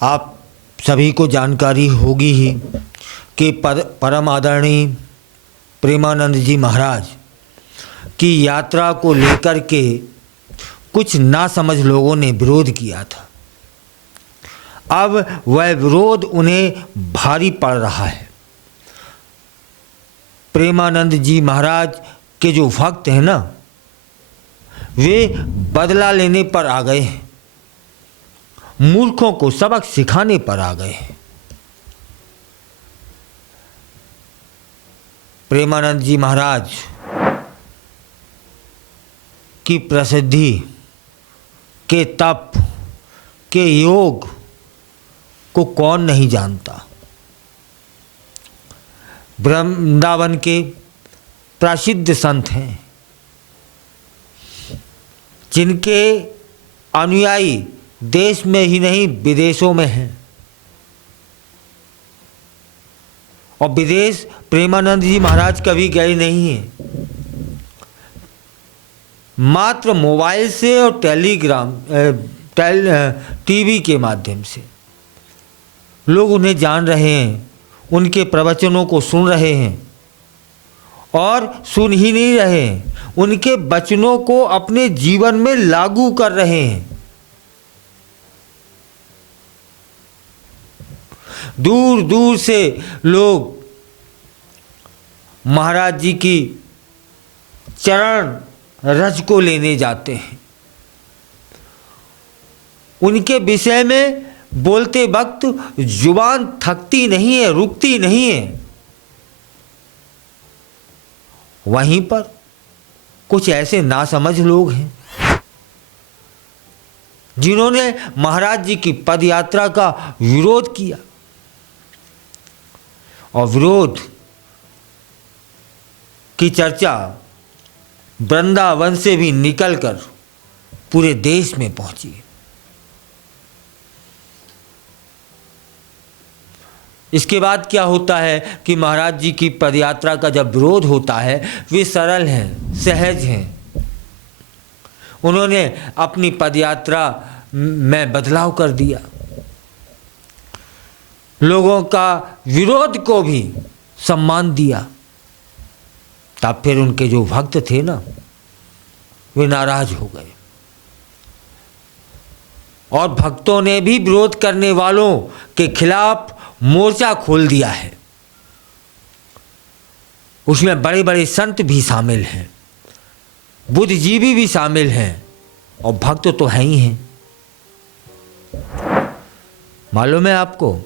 आप सभी को जानकारी होगी ही कि परम आदरणीय प्रेमानंद जी महाराज की यात्रा को लेकर के कुछ नासमझ लोगों ने विरोध किया था। अब वह विरोध उन्हें भारी पड़ रहा है। प्रेमानंद जी महाराज के जो भक्त हैं ना, वे बदला लेने पर आ गए हैं, मूर्खों को सबक सिखाने पर आ गए हैं। प्रेमानंद जी महाराज की प्रसिद्धि के तप के योग को कौन नहीं जानता। वृंदावन के प्रसिद्ध संत हैं जिनके अनुयायी देश में ही नहीं विदेशों में हैं, और विदेश प्रेमानंद जी महाराज कभी गए नहीं हैं। मात्र मोबाइल से और टीवी के माध्यम से लोग उन्हें जान रहे हैं, उनके प्रवचनों को सुन रहे हैं, और सुन ही नहीं रहे हैं, उनके वचनों को अपने जीवन में लागू कर रहे हैं। दूर दूर से लोग महाराज जी की चरण रज को लेने जाते हैं। उनके विषय में बोलते वक्त जुबान थकती नहीं है, रुकती नहीं है। वहीं पर कुछ ऐसे नासमझ लोग हैं जिन्होंने महाराज जी की पदयात्रा का विरोध किया, और विरोध की चर्चा वृंदावन से भी निकलकर पूरे देश में पहुंची। इसके बाद क्या होता है कि महाराज जी की पदयात्रा का जब विरोध होता है, वे सरल हैं, सहज हैं। उन्होंने अपनी पदयात्रा में बदलाव कर दिया, लोगों का विरोध को भी सम्मान दिया। तब फिर उनके जो भक्त थे ना, वे नाराज हो गए, और भक्तों ने भी विरोध करने वालों के खिलाफ मोर्चा खोल दिया है। उसमें बड़े बड़े संत भी शामिल हैं, बुद्धिजीवी भी शामिल हैं, और भक्त तो हैं ही हैं। मालूम है आपको,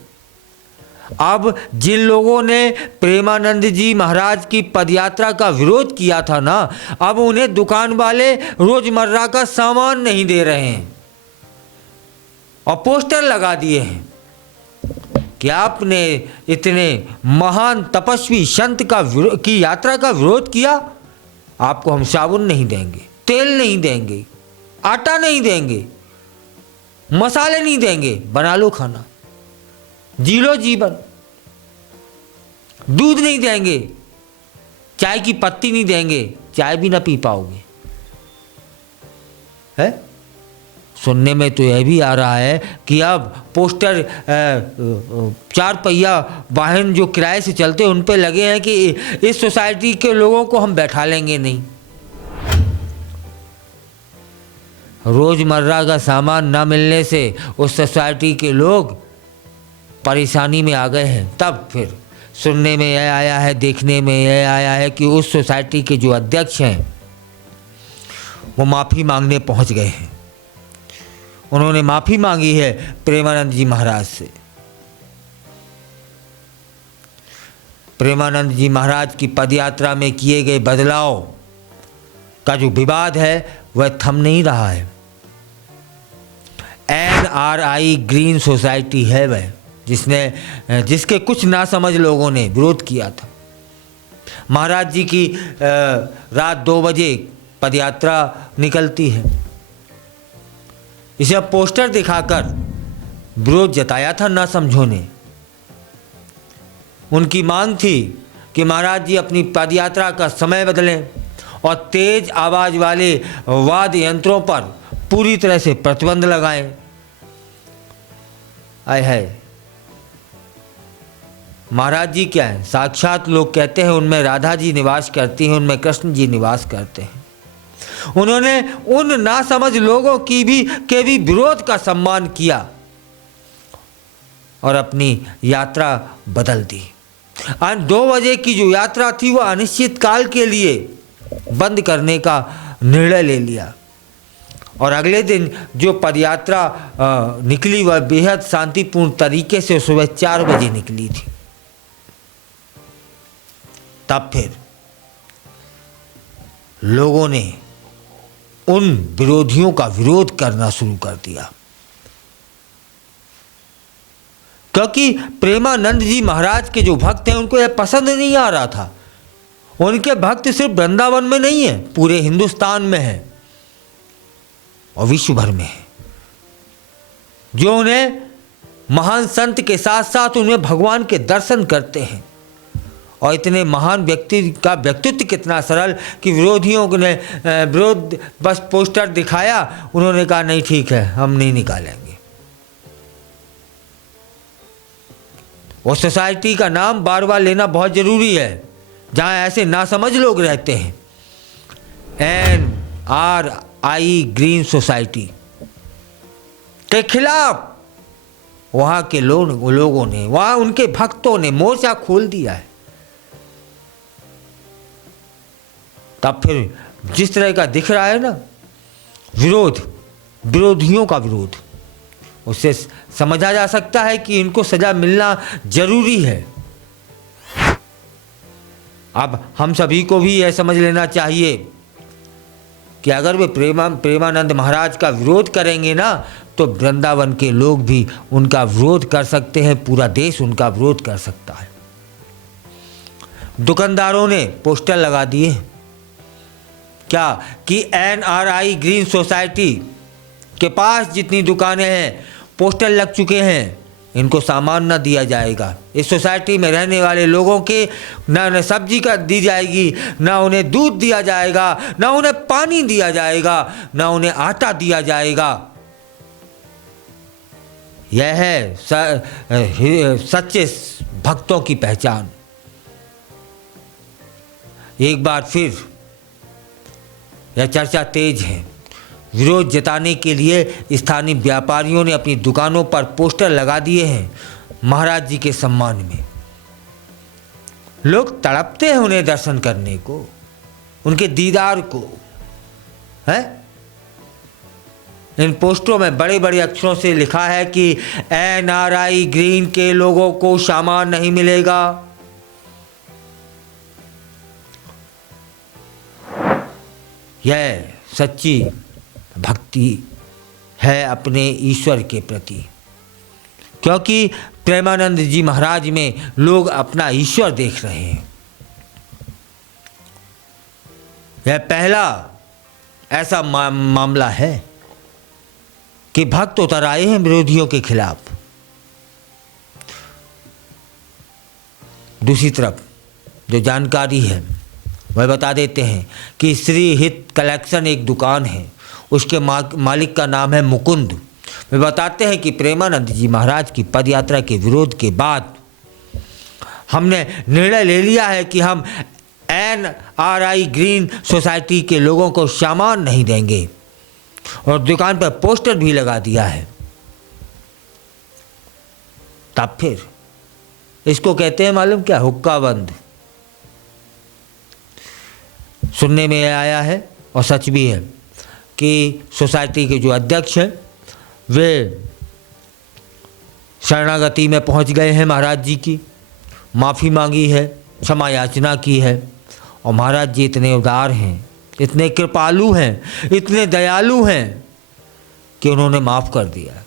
अब जिन लोगों ने प्रेमानंद जी महाराज की पदयात्रा का विरोध किया था ना, अब उन्हें दुकान वाले रोजमर्रा का सामान नहीं दे रहे हैं, और पोस्टर लगा दिए हैं कि आपने इतने महान तपस्वी संत की यात्रा का विरोध किया, आपको हम साबुन नहीं देंगे, तेल नहीं देंगे, आटा नहीं देंगे, मसाले नहीं देंगे, बना लो खाना, जी लो जीवन। दूध नहीं देंगे, चाय की पत्ती नहीं देंगे, चाय भी ना पी पाओगे। है सुनने में तो यह भी आ रहा है कि अब पोस्टर 4 पहिया वाहन जो किराए से चलते हैं उन पे लगे हैं कि इस सोसाइटी के लोगों को हम बैठा लेंगे नहीं। रोजमर्रा का सामान न मिलने से उस सोसाइटी के लोग परेशानी में आ गए हैं। तब फिर सुनने में यह आया है, देखने में यह आया है कि उस सोसाइटी के जो अध्यक्ष हैं वो माफ़ी मांगने पहुंच गए हैं। उन्होंने माफ़ी मांगी है प्रेमानंद जी महाराज से। प्रेमानंद जी महाराज की पदयात्रा में किए गए बदलाव का जो विवाद है वह थम नहीं रहा है। NRI ग्रीन सोसाइटी है वह, जिसके कुछ नासमझ लोगों ने विरोध किया था। महाराज जी की रात 2 बजे पदयात्रा निकलती है, इसे पोस्टर दिखाकर विरोध जताया था नासमझों ने। उनकी मांग थी कि महाराज जी अपनी पदयात्रा का समय बदलें और तेज आवाज़ वाले वाद्य यंत्रों पर पूरी तरह से प्रतिबंध लगाएं। आय है, महाराज जी क्या है, साक्षात लोग कहते हैं उनमें राधा जी निवास करती हैं, उनमें कृष्ण जी निवास करते हैं। उन्होंने उन नासमझ लोगों की भी विरोध का सम्मान किया और अपनी यात्रा बदल दी। 2 बजे की जो यात्रा थी वो अनिश्चित काल के लिए बंद करने का निर्णय ले लिया और अगले दिन जो पदयात्रा निकली वह बेहद शांतिपूर्ण तरीके से सुबह 4 बजे निकली थी। तब फिर लोगों ने उन विरोधियों का विरोध करना शुरू कर दिया, क्योंकि प्रेमानंद जी महाराज के जो भक्त हैं उनको यह पसंद नहीं आ रहा था। उनके भक्त सिर्फ वृंदावन में नहीं है, पूरे हिंदुस्तान में है और विश्व भर में है, जो उन्हें महान संत के साथ साथ उन्हें भगवान के दर्शन करते हैं। और इतने महान व्यक्ति का व्यक्तित्व कितना सरल कि विरोधियों ने विरोध बस पोस्टर दिखाया, उन्होंने कहा नहीं ठीक है हम नहीं निकालेंगे। वो सोसाइटी का नाम बार बार लेना बहुत ज़रूरी है जहाँ ऐसे नासमझ लोग रहते हैं। NRI ग्रीन सोसाइटी के खिलाफ वहाँ के लोगों ने, वहाँ उनके भक्तों ने मोर्चा खोल दिया है। तब फिर जिस तरह का दिख रहा है ना विरोध, विरोधियों का विरोध, उससे समझा जा सकता है कि इनको सजा मिलना जरूरी है। अब हम सभी को भी यह समझ लेना चाहिए कि अगर वे प्रेमानंद महाराज का विरोध करेंगे ना तो वृंदावन के लोग भी उनका विरोध कर सकते हैं, पूरा देश उनका विरोध कर सकता है। दुकानदारों ने पोस्टर लगा दिए क्या कि NRI ग्रीन सोसाइटी के पास जितनी दुकानें हैं पोस्टर लग चुके हैं, इनको सामान न दिया जाएगा। इस सोसाइटी में रहने वाले लोगों के न सब्जी का दी जाएगी, न उन्हें दूध दिया जाएगा, न उन्हें पानी दिया जाएगा, न उन्हें आटा दिया जाएगा। यह है सच्चे भक्तों की पहचान। एक बार फिर यह चर्चा तेज है। विरोध जताने के लिए स्थानीय व्यापारियों ने अपनी दुकानों पर पोस्टर लगा दिए हैं महाराज जी के सम्मान में। लोग तड़पते हैं उन्हें दर्शन करने को, उनके दीदार को है। इन पोस्टरों में बड़े बड़े अक्षरों से लिखा है कि NRI ग्रीन के लोगों को सामान नहीं मिलेगा। यह सच्ची भक्ति है अपने ईश्वर के प्रति, क्योंकि प्रेमानंद जी महाराज में लोग अपना ईश्वर देख रहे हैं। यह पहला ऐसा मामला है कि भक्त उतर आए हैं विरोधियों के खिलाफ। दूसरी तरफ जो जानकारी है वह बता देते हैं कि श्री हित कलेक्शन एक दुकान है, उसके मालिक का नाम है मुकुंद। वे बताते हैं कि प्रेमानंद जी महाराज की पदयात्रा के विरोध के बाद हमने निर्णय ले लिया है कि हम NRI ग्रीन सोसाइटी के लोगों को सामान नहीं देंगे और दुकान पर पोस्टर भी लगा दिया है। तब फिर इसको कहते हैं मालूम क्या, हुक्का बंद। सुनने में आया है और सच भी है कि सोसाइटी के जो अध्यक्ष हैं वे शरणागति में पहुंच गए हैं महाराज जी की, माफ़ी मांगी है, क्षमा याचना की है। और महाराज जी इतने उदार हैं, इतने कृपालु हैं, इतने दयालु हैं कि उन्होंने माफ़ कर दिया।